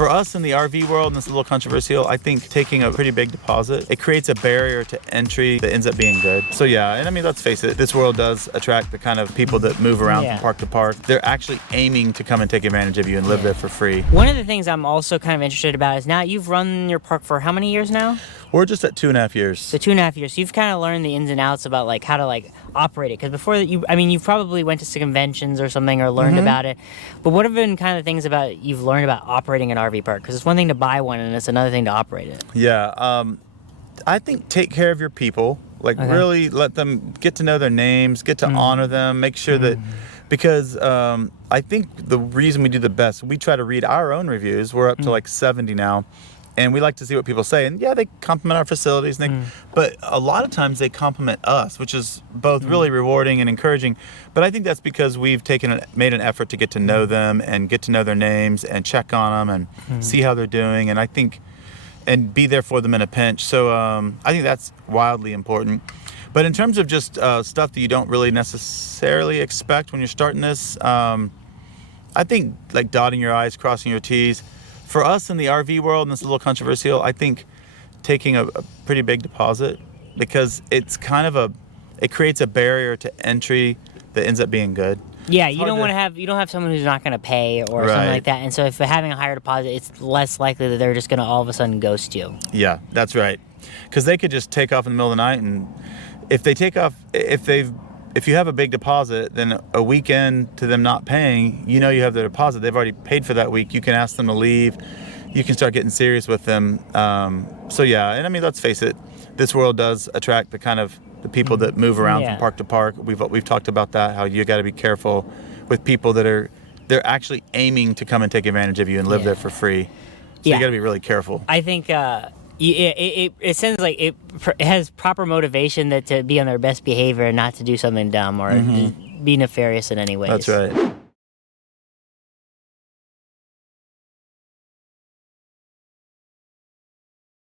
For us in the RV world, and this is a little controversial, I think taking a pretty big deposit, it creates a barrier to entry that ends up being good. So yeah, and I mean, let's face it, this world does attract the kind of people that move around from park to park. They're actually aiming to come and take advantage of you and live there for free. One of the things I'm also kind of interested about is now you've run your park for how many years now? We're just at 2.5 years. So 2.5 years. So you've kind of learned the ins and outs about like how to like operate it. Because before that, you probably went to some conventions or something or learned about it. But what have been kind of things about you've learned about operating an RV park? Because it's one thing to buy one and it's another thing to operate it. Yeah, I think take care of your people. Like really let them get to know their names, get to honor them, make sure that, because I think the reason we do the best, we try to read our own reviews. We're up to like 70 now. And we like to see what people say. And yeah, they compliment our facilities, and but a lot of times they compliment us, which is both really rewarding and encouraging. But I think that's because we've made an effort to get to know them and get to know their names and check on them and see how they're doing. And I think, and be there for them in a pinch. So I think that's wildly important. But in terms of just stuff that you don't really necessarily expect when you're starting this, I think like dotting your I's, crossing your T's. For us in the RV world, and this is a little controversial, I think taking a pretty big deposit, because it's kind of it creates a barrier to entry that ends up being good. Yeah, you don't have someone who's not going to pay or something like that. And so if they're having a higher deposit, it's less likely that they're just going to all of a sudden ghost you. Yeah, that's right. Because they could just take off in the middle of the night, and if they take off, if you have a big deposit, then a weekend to them not paying, you know you have their deposit. They've already paid for that week. You can ask them to leave. You can start getting serious with them. So yeah, and I mean, let's face it, this world does attract the kind of the people that move around from park to park. We've talked about that, how you got to be careful with people that they're actually aiming to come and take advantage of you and live there for free. So you got to be really careful. I think it sounds like it has proper motivation to be on their best behavior and not to do something dumb or be nefarious in any way. That's right.